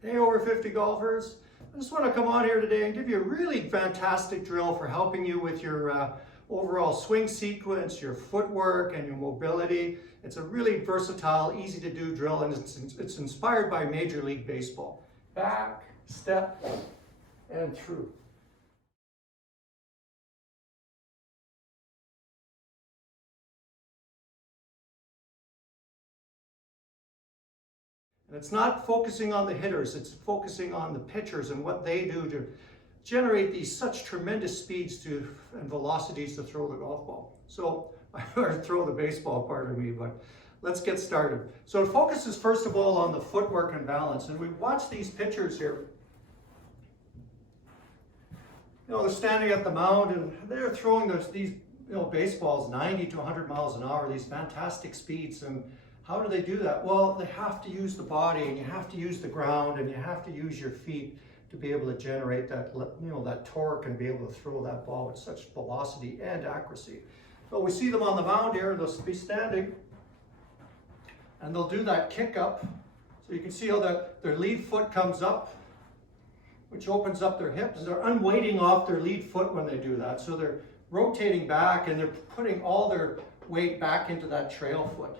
Hey, over 50 golfers. I just want to come on here today and give you a really fantastic drill for helping you with your overall swing sequence, your footwork, and your mobility. It's a really versatile, easy to do drill, and it's inspired by Major League Baseball. Back, step, and through. And it's not focusing on the hitters, it's focusing on the pitchers and what they do to generate these such tremendous speeds and velocities to throw the golf ball. So, or throw the baseball, pardon me, but let's get started. So it focuses first of all on the footwork and balance. And we watch these pitchers here. You know, they're standing at the mound and they're throwing these baseballs 90 to 100 miles an hour, these fantastic speeds. And how do they do that? Well, they have to use the body, and you have to use the ground, and you have to use your feet to be able to generate that, that torque and be able to throw that ball with such velocity and accuracy. So we see them on the mound here. They'll be standing, and they'll do that kick up. So you can see how their lead foot comes up, which opens up their hips. They're unweighting off their lead foot when they do that. So they're rotating back, and they're putting all their weight back into that trail foot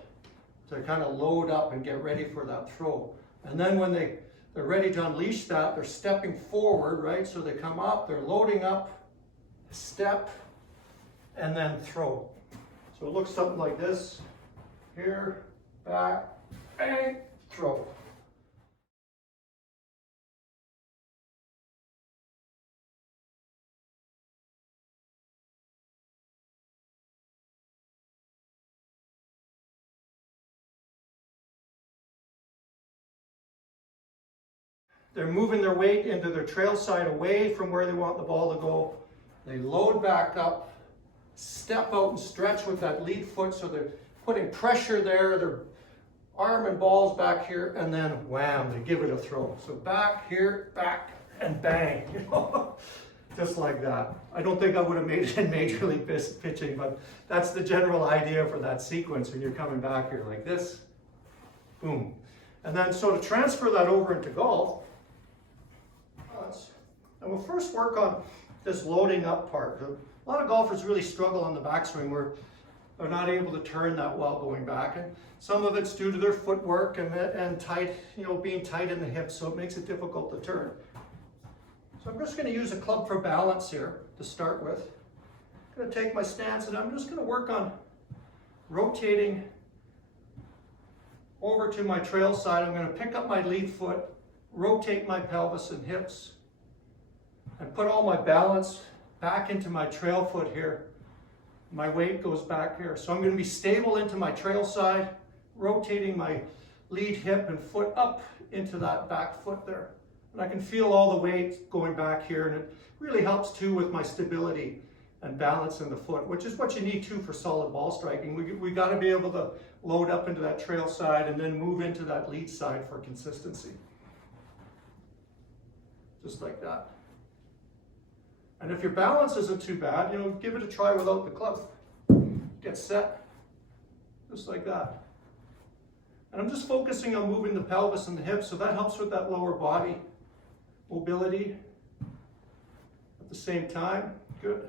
to kind of load up and get ready for that throw. And then when they're ready to unleash that, they're stepping forward, right? So they come up, they're loading up, step, and then throw. So it looks something like this. Here, back, bang, throw. They're moving their weight into their trail side away from where they want the ball to go. They load back up, step out and stretch with that lead foot, so they're putting pressure there, their arm and ball's back here, and then wham, they give it a throw. So back here, back, and bang, just like that. I don't think I would have made it in Major League pitching, but that's the general idea for that sequence when you're coming back here like this, boom. And then so to transfer that over into golf, and we'll first work on this loading up part. A lot of golfers really struggle on the backswing where they're not able to turn that well going back. And some of it's due to their footwork and tight, being tight in the hips, so it makes it difficult to turn. So I'm just going to use a club for balance here to start with. I'm going to take my stance and I'm just going to work on rotating over to my trail side. I'm going to pick up my lead foot, rotate my pelvis and hips, and put all my balance back into my trail foot here. My weight goes back here. So I'm going to be stable into my trail side, rotating my lead hip and foot up into that back foot there. And I can feel all the weight going back here, and it really helps too with my stability and balance in the foot, which is what you need too for solid ball striking. We got to be able to load up into that trail side and then move into that lead side for consistency. Just like that. And if your balance isn't too bad, give it a try without the club. Get set, just like that. And I'm just focusing on moving the pelvis and the hips, so that helps with that lower body mobility at the same time. Good.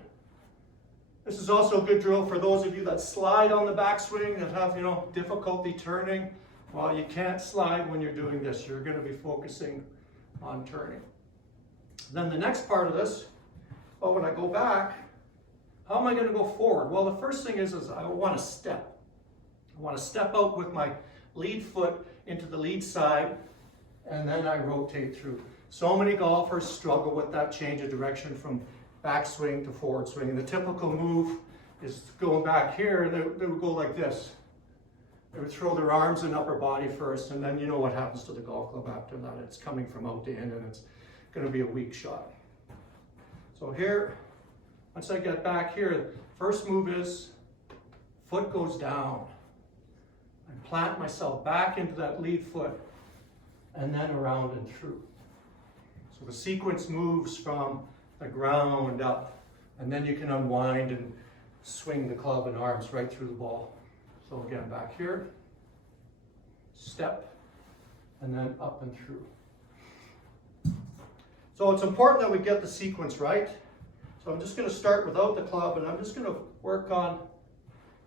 This is also a good drill for those of you that slide on the backswing, that have, difficulty turning. Well, you can't slide when you're doing this. You're going to be focusing on turning. Then the next part of this, when I go back, how am I going to go forward? Well, the first thing is I want to step. I want to step out with my lead foot into the lead side, and then I rotate through. So many golfers struggle with that change of direction from backswing to forward swing. And the typical move is going back here, and they would go like this. They would throw their arms and upper body first, and then you know what happens to the golf club after that. It's coming from out to in, and it's going to be a weak shot. So here, once I get back here, first move is foot goes down. I plant myself back into that lead foot and then around and through. So the sequence moves from the ground up, and then you can unwind and swing the club and arms right through the ball. So again, back here, step, and then up and through. So it's important that we get the sequence right. So I'm just going to start without the club, and I'm just going to work on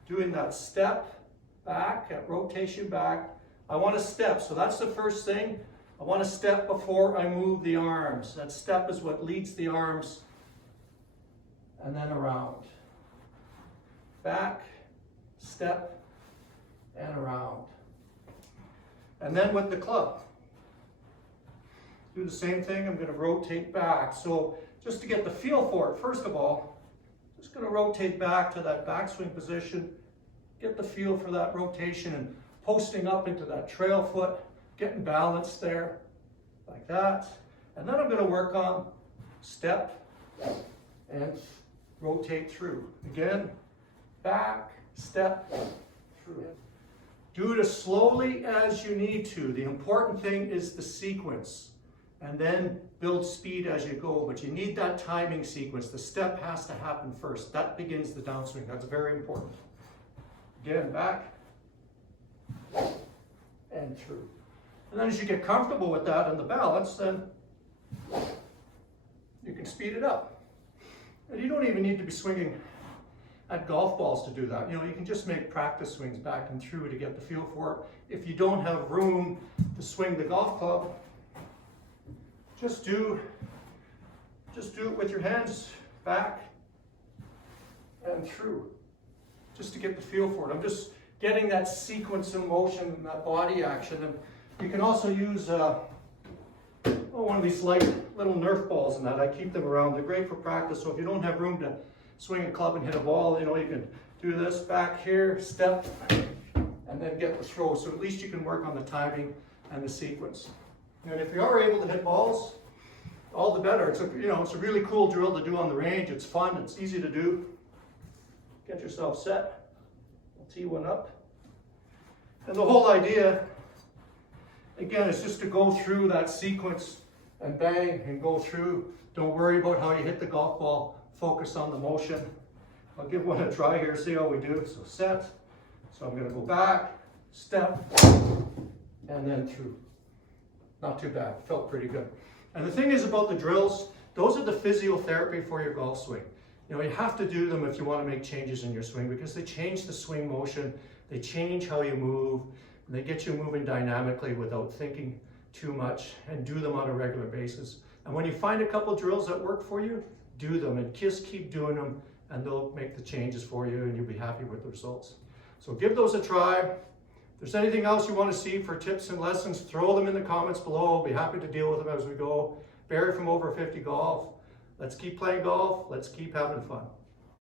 doing that step back, that rotation back. I want to step, so that's the first thing. I want to step before I move the arms. That step is what leads the arms, and then around. Back, step, and around. And then with the club, do the same thing. I'm going to rotate back. So just to get the feel for it, first of all, just going to rotate back to that backswing position, get the feel for that rotation and posting up into that trail foot, getting balanced there, like that. And then I'm going to work on step and rotate through. Again, back, step, through. Do it as slowly as you need to. The important thing is the sequence. And then build speed as you go, but you need that timing sequence. The step has to happen first. That begins the downswing. That's very important. Again, back and through. And then as you get comfortable with that and the balance, then you can speed it up. And you don't even need to be swinging at golf balls to do that. You know, you can just make practice swings back and through to get the feel for it. If you don't have room to swing the golf club, just do it with your hands back and through, just to get the feel for it. I'm just getting that sequence in motion and that body action. And you can also use one of these light little Nerf balls and that. I keep them around. They're great for practice. So if you don't have room to swing a club and hit a ball, you know, you can do this back here, step, and then get the throw. So at least you can work on the timing and the sequence. And if you are able to hit balls, all the better. It's a really cool drill to do on the range. It's fun. It's easy to do. Get yourself set. I'll tee one up. And the whole idea, again, is just to go through that sequence and bang and go through. Don't worry about how you hit the golf ball. Focus on the motion. I'll give one a try here, see how we do. So set. So I'm going to go back, step, and then through. Not too bad. Felt pretty good. And the thing is about the drills, those are the physiotherapy for your golf swing. You know, you have to do them if you want to make changes in your swing, because they change the swing motion, they change how you move, and they get you moving dynamically without thinking too much, and do them on a regular basis. And when you find a couple drills that work for you, do them and just keep doing them, and they'll make the changes for you and you'll be happy with the results. So give those a try. If there's anything else you want to see for tips and lessons, throw them in the comments below. I'll be happy to deal with them as we go. Barry from Over 50 Golf. Let's keep playing golf. Let's keep having fun.